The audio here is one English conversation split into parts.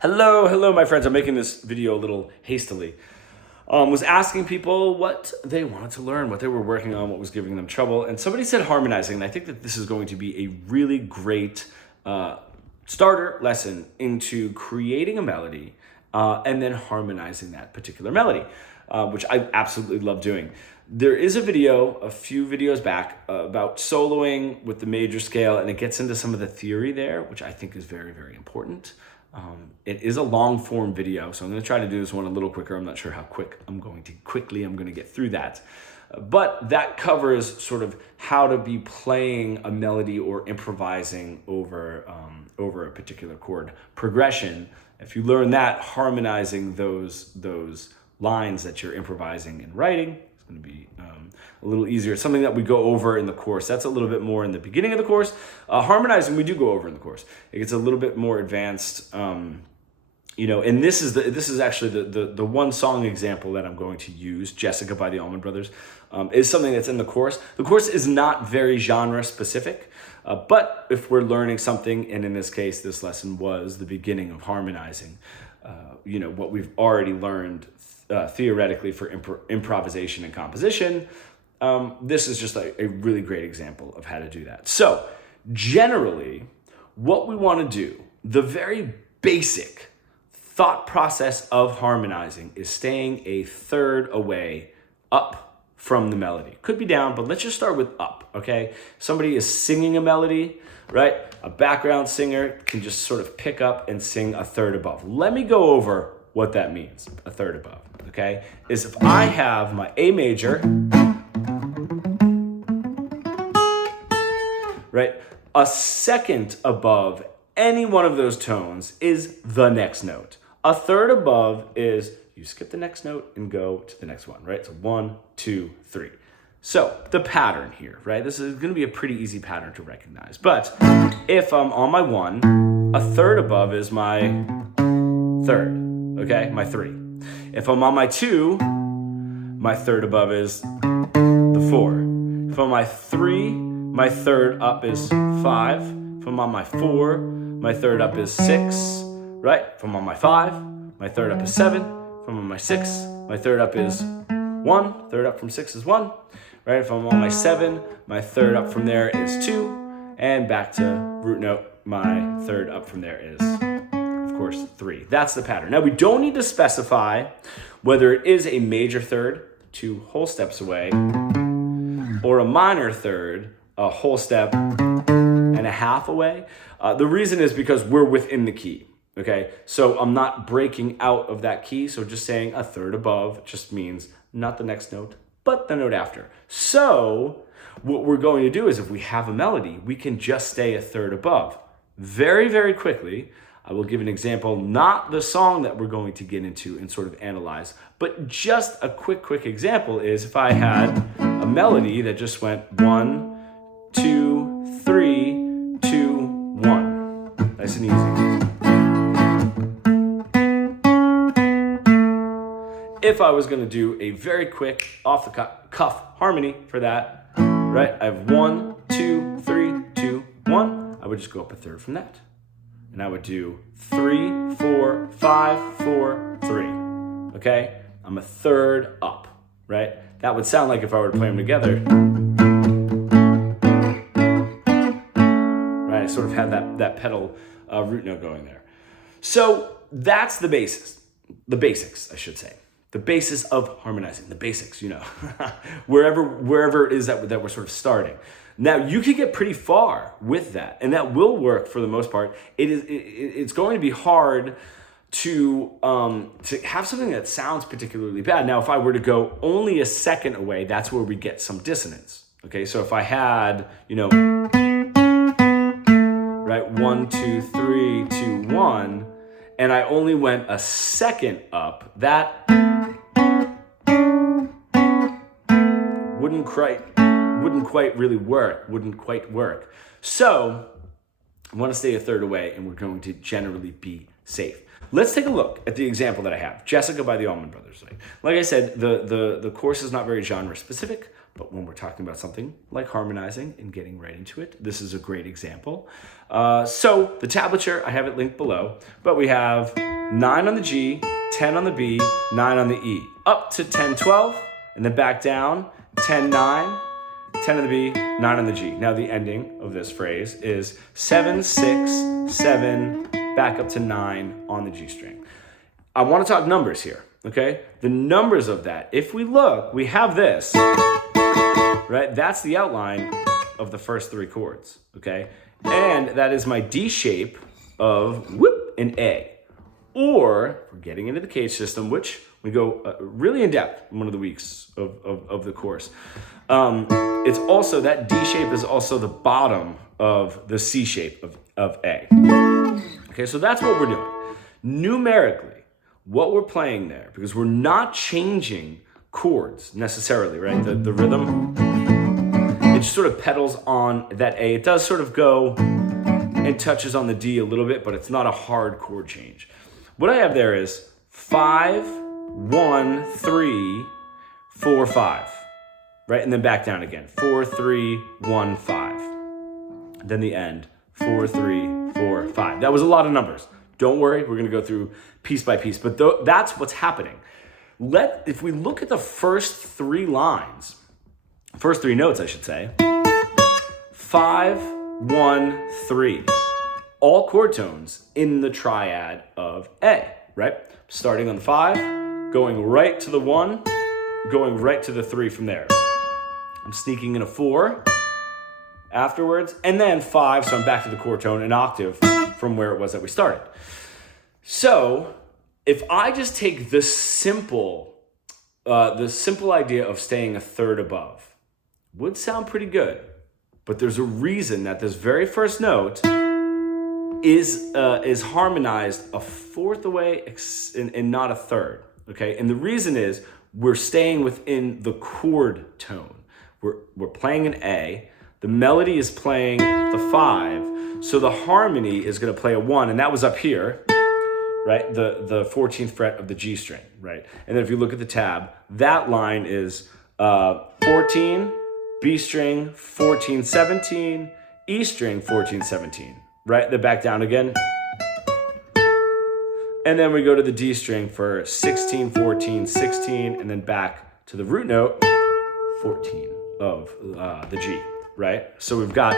Hello, my friends. I'm making this video a little hastily. Was asking people what they wanted to learn, what they were working on, what was giving them trouble. And somebody said harmonizing. And I think that this is going to be a really great starter lesson into creating a melody and then harmonizing that particular melody, which I absolutely love doing. There is a video, a few videos back, about soloing with the major scale, and it gets into some of the theory there, which I think is very, very important. It is a long form video, so I'm going to try to do this one a little quicker. I'm not sure how quick I'm going to get through that. But that covers sort of how to be playing a melody or improvising over a particular chord progression. If you learn that, harmonizing those lines that you're improvising and writing, it's going to be a little easier. It's something that we go over in the course. That's a little bit more in the beginning of the course. Harmonizing, we do go over in the course. It gets a little bit more advanced, and this is actually the one song example that I'm going to use, Jessica by the Allman Brothers, is something that's in the course. The course is not very genre specific, but if we're learning something, and in this case, this lesson was the beginning of harmonizing, what we've already learned theoretically for improvisation and composition, this is just a really great example of how to do that. So generally, what we want to do, the very basic thought process of harmonizing is staying a third away up from the melody. Could be down, but let's just start with up, okay? Somebody is singing a melody, right? A background singer can just sort of pick up and sing a third above. Let me go over what that means, a third above, okay? Is if I have my A major, right? A second above any one of those tones is the next note. A third above is you skip the next note and go to the next one, right? So 1, 2, 3. So the pattern here, right? This is going to be a pretty easy pattern to recognize. But if I'm on my 1, a third above is my third, okay? My 3. If I'm on my 2, my third above is the 4. If I'm on my 3, my third up is 5. If I'm on my 4, my third up is 6, right? If I'm on my 5, my third up is 7. If I'm on my 6, my third up is 1. Third up from 6 is 1, right? If I'm on my 7, my third up from there is 2. And back to root note, my third up from there is, of course, 3. That's the pattern. Now, we don't need to specify whether it is a major third, 2 whole steps away, or a minor third, a whole step and a half away. The reason is because we're within the key, okay? So I'm not breaking out of that key. So just saying a third above just means not the next note, but the note after. So what we're going to do is if we have a melody, we can just stay a third above. Very, very quickly, I will give an example, not the song that we're going to get into and sort of analyze, but just a quick example is if I had a melody that just went 1, 2, 3, 2, 1. Nice and easy. If I was going to do a very quick off the cuff harmony for that, right? I have 1, 2, 3, 2, 1. I would just go up a third from that. And I would do 3, 4, 5, 4, 3. Okay? I'm a third up, right? That would sound like if I were to play them together. Right? I sort of had that pedal root note going there. So that's the basis. The basics, I should say. The basis of harmonizing. The basics, wherever it is that we're sort of starting. Now, you can get pretty far with that, and that will work for the most part. It's going to be hard to have something that sounds particularly bad. Now, if I were to go only a second away, that's where we get some dissonance. Okay, so if I had, right, 1, 2, 3, 2, 1, and I only went a second up, that wouldn't quite work. So I want to stay a third away, and we're going to generally be safe. Let's take a look at the example that I have, Jessica by the Allman Brothers. Like I said, the course is not very genre specific, but when we're talking about something like harmonizing and getting right into it, this is a great example. So the tablature, I have it linked below, but we have 9 on the G, 10 on the B, 9 on the E. Up to 10, 12, and then back down, 10, 9, 10 on the B, 9 on the G. Now the ending of this phrase is 7, 6, 7, back up to 9 on the G string. I want to talk numbers here, okay? The numbers of that, if we look, we have this, right? That's the outline of the first 3 chords, okay? And that is my D shape of whoop and A. Or we're getting into the cage system, which we go really in depth in one of the weeks of the course. It's also, that D shape is also the bottom of the C shape of A. Okay, so that's what we're doing. Numerically, what we're playing there, because we're not changing chords necessarily, right? The rhythm, it just sort of pedals on that A. It does sort of go and touches on the D a little bit, but it's not a hard chord change. What I have there is 5, 1, 3, 4, 5, right? And then back down again, 4, 3, 1, 5. Then the end, 4, 3, 4, 5. That was a lot of numbers. Don't worry, we're gonna go through piece by piece, but that's what's happening. If we look at the first 3 lines, first 3 notes, I should say, 5, 1, 3. All chord tones in the triad of A, right? Starting on the 5, going right to the 1, going right to the 3 from there. I'm sneaking in a 4 afterwards, and then 5, so I'm back to the chord tone, an octave from where it was that we started. So if I just take the simple idea of staying a third above, would sound pretty good, but there's a reason that this very first note is harmonized a fourth away and not a third, okay? And the reason is we're staying within the chord tone. We're playing an A, the melody is playing the 5, so the harmony is gonna play a 1, and that was up here, right? The 14th fret of the G string, right? And then if you look at the tab, that line is 14, B string, 14, 17, E string, 14, 17. Right, then back down again. And then we go to the D string for 16, 14, 16, and then back to the root note, 14 of the G, right? So we've got,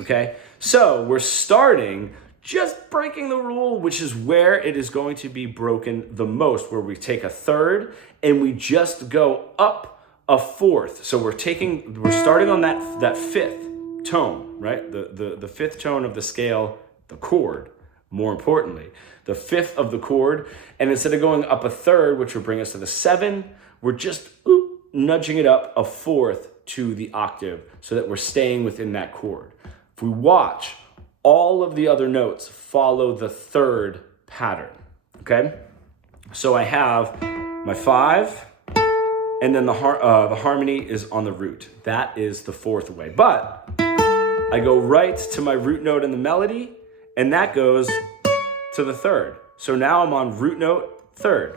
okay? So we're starting just breaking the rule, which is where it is going to be broken the most, where we take a third and we just go up a fourth. So we're starting on that 5th tone, right? The 5th tone of the scale, the chord, more importantly, the 5th of the chord. And instead of going up a third, which would bring us to the 7, we're just nudging it up a fourth to the octave so that we're staying within that chord. If we watch, all of the other notes follow the 3rd pattern, okay? So I have my 5, and then the harmony is on the root. That is the 4th away. But I go right to my root note in the melody, and that goes to the 3rd. So now I'm on root note 3rd,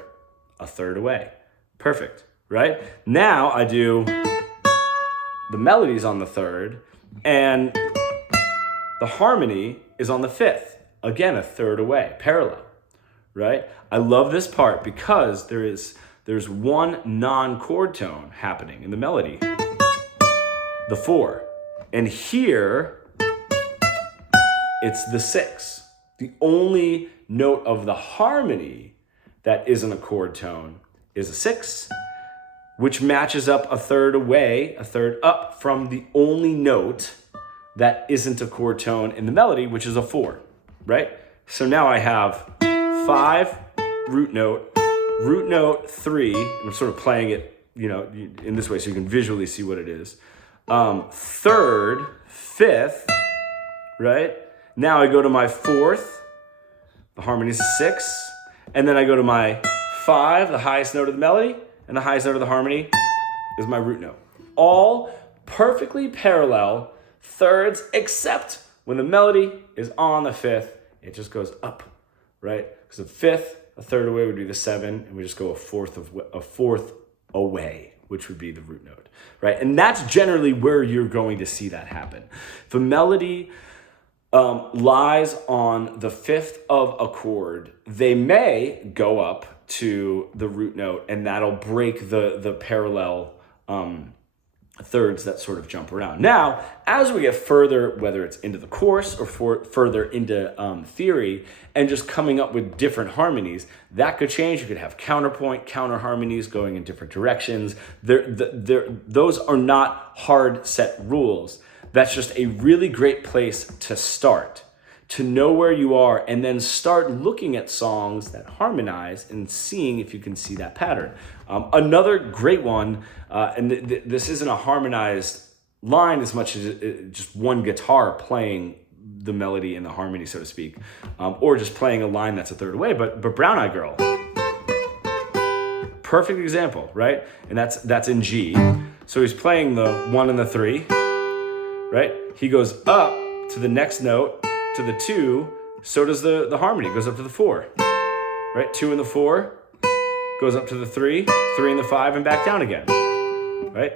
a 3rd away. Perfect, right? Now I do the melody's on the 3rd, and the harmony is on the 5th. Again, a 3rd away, parallel, right? I love this part because there's one non-chord tone happening in the melody, the 4. And here, it's the 6. The only note of the harmony that isn't a chord tone is a 6, which matches up a 3rd away, a 3rd up from the only note that isn't a chord tone in the melody, which is a 4, right? So now I have 5, root note 3, and I'm sort of playing it, in this way so you can visually see what it is. 3rd, 5th, right? Now I go to my 4th, the harmony is 6, and then I go to my 5, the highest note of the melody, and the highest note of the harmony is my root note. All perfectly parallel thirds, except when the melody is on the 5th, it just goes up, right? Because the 5th, a 3rd away would be the 7, and we just go a fourth away, which would be the root note, right? And that's generally where you're going to see that happen. If a melody lies on the fifth of a chord. They may go up to the root note, and that'll break the parallel thirds that sort of jump around. Now, as we get further, whether it's into the course or further into theory, and just coming up with different harmonies, that could change. You could have counterpoint, counter harmonies going in different directions. Those are not hard set rules. That's just a really great place to start, to know where you are, and then start looking at songs that harmonize and seeing if you can see that pattern. Another great one, and this isn't a harmonized line as much as just one guitar playing the melody and the harmony, so to speak, or just playing a line that's a third away, but Brown Eyed Girl. Perfect example, right? And that's in G. So he's playing the 1 and the 3, right? He goes up to the next note, to the 2, so does the harmony, goes up to the 4, right? 2 and the 4, goes up to the 3, 3 and the 5, and back down again, right?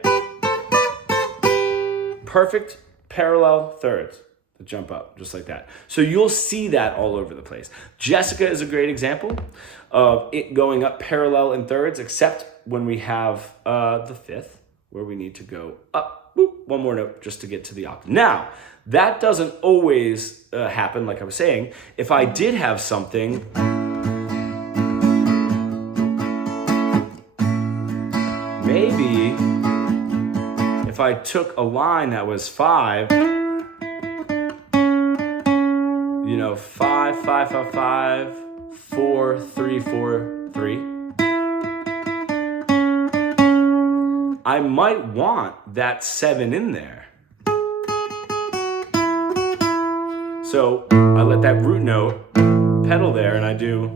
Perfect parallel thirds that jump up, just like that. So you'll see that all over the place. Jessica is a great example of it going up parallel in thirds, except when we have the fifth, where we need to go up, boop, one more note just to get to the octave. Now, that doesn't always happen, like I was saying. If I did have something, maybe if I took a line that was 5, 5, 5, 5, 5, 4, 3, 4, 3. I might want that 7 in there. So I let that root note pedal there, and I do.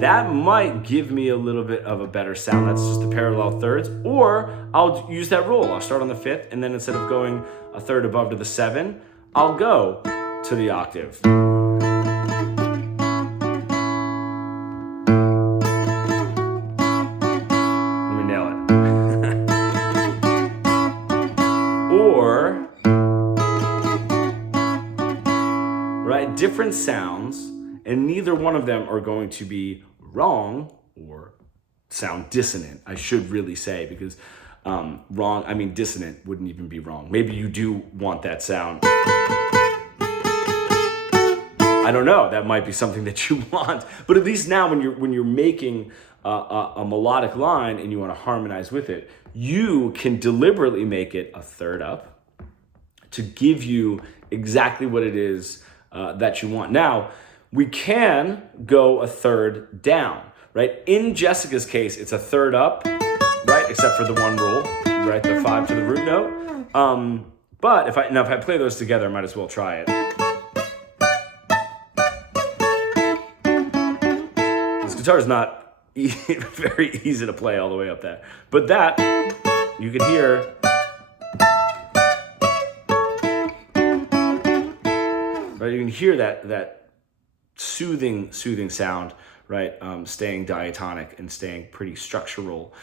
That might give me a little bit of a better sound. That's just the parallel thirds. Or I'll use that rule. I'll start on the fifth, and then instead of going a third above to the 7, I'll go to the octave. Let me nail it. Or, right, different sounds, and neither one of them are going to be wrong or sound dissonant, I should really say, because dissonant wouldn't even be wrong. Maybe you do want that sound. I don't know, that might be something that you want, but at least now when you're making a melodic line and you want to harmonize with it, you can deliberately make it a third up to give you exactly what it is that you want. Now, we can go a third down, right? In Jessica's case, it's a third up, right? Except for the one rule, right? The 5 to the root note. But if I play those together, I might as well try it. This guitar is not very easy to play all the way up that, but that you can hear. Right? You can hear that soothing sound, right? Staying diatonic and staying pretty structural.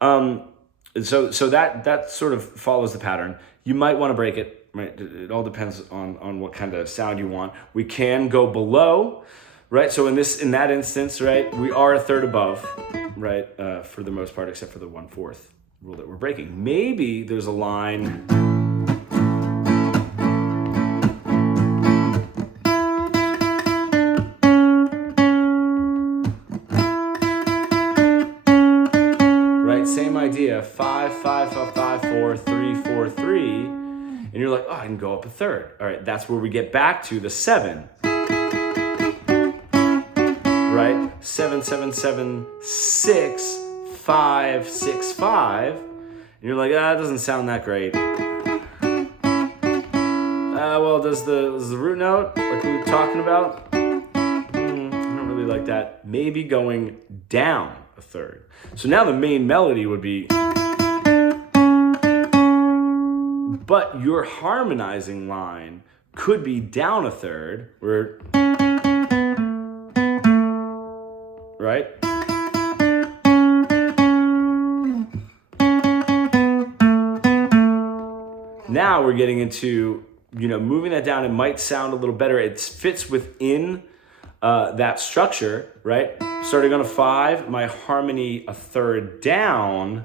So that sort of follows the pattern. You might want to break it, right? It all depends on what kind of sound you want. We can go below, right? So in that instance, right, we are a third above, right? For the most part, except for the 1/4 rule that we're breaking. Maybe there's a line. Same idea, 5, 5, 5, 5, 4, 3, 4, 3, and you're like, oh, I can go up a third. All right, that's where we get back to the 7, right? 7, 7, 7, 6, 5, 6, 5, and you're like, it doesn't sound that great. Well, does the root note, like we were talking about, I don't really like that. Maybe going down a third. So now the main melody would be, but your harmonizing line could be down a third, where, right? Now we're getting into, moving that down. It might sound a little better. It fits within that structure, right? Starting on a 5, my harmony a third down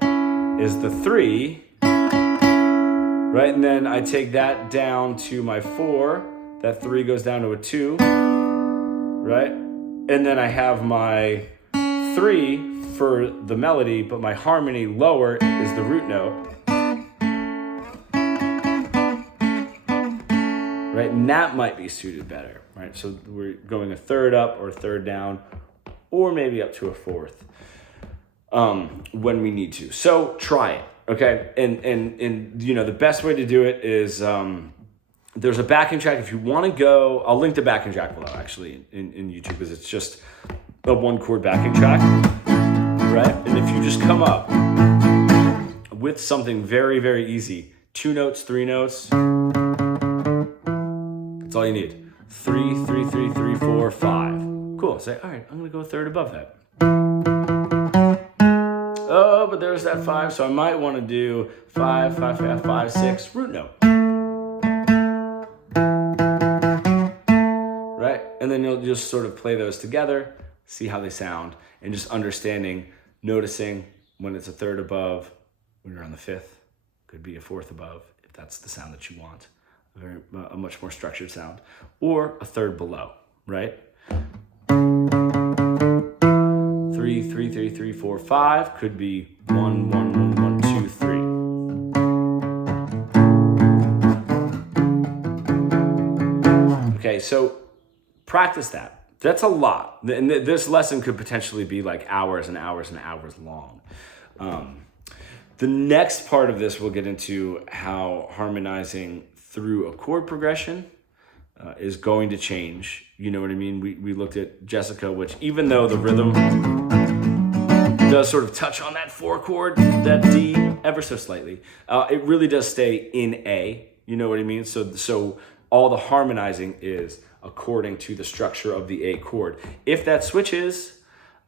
is the 3, right? And then I take that down to my 4. That 3 goes down to a 2, right? And then I have my 3 for the melody, but my harmony lower is the root note. Right? And that might be suited better, right? So we're going a third up or a third down, or maybe up to a 4th when we need to. So try it, okay? And the best way to do it is there's a backing track. If you want to go, I'll link the backing track below actually in YouTube, because it's just a 1-chord backing track, right? And if you just come up with something very, very easy, 2 notes, 3 notes, that's all you need. 3, 3, 3, 3, 4, 5. Cool. Say, all right, I'm gonna go a third above that. Oh, but there's that 5, so I might want to do 5, 5, 5, 5, 6, root note. Right? And then you'll just sort of play those together, see how they sound, and just noticing when it's a third above, when you're on the 5th, could be a 4th above, if that's the sound that you want. A much more structured sound, or a third below, right? 3, 3, 3, 3, 4, 5 could be 1, 1, 1, 1, 2, 3. Okay, so practice that. That's a lot. And this lesson could potentially be like hours and hours and hours long. The next part of this, we'll get into how harmonizing through a chord progression is going to change. You know what I mean? We looked at Jessica, which even though the rhythm does sort of touch on that 4 chord, that D, ever so slightly, it really does stay in A. You know what I mean? So all the harmonizing is according to the structure of the A chord. If that switches,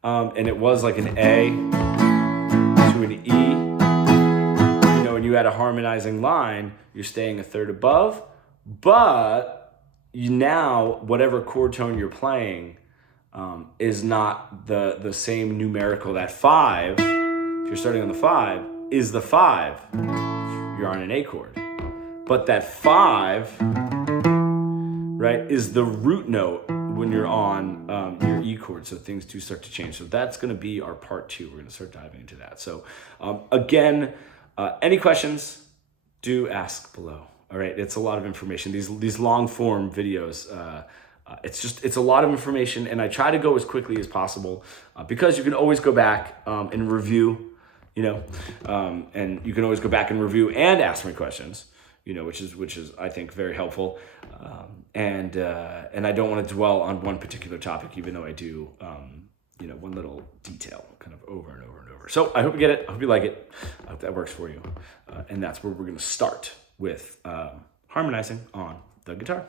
and it was like an A to an E, when you add a harmonizing line, you're staying a third above, but now whatever chord tone you're playing is not the same numerical. That 5, if you're starting on the 5, is the 5. You're on an A chord. But that 5, right, is the root note when you're on your E chord. So things do start to change. So that's going to be our part 2. We're going to start diving into that. So again, any questions, do ask below. All right, it's a lot of information. These long form videos, it's a lot of information, and I try to go as quickly as possible because you can always go back and review, and you can always go back and review and ask me questions, which is I think very helpful. And I don't want to dwell on one particular topic, even though I do, one little detail kind of over and over and over. So I hope you get it. I hope you like it. I hope that works for you. And that's where we're going to start with harmonizing on the guitar.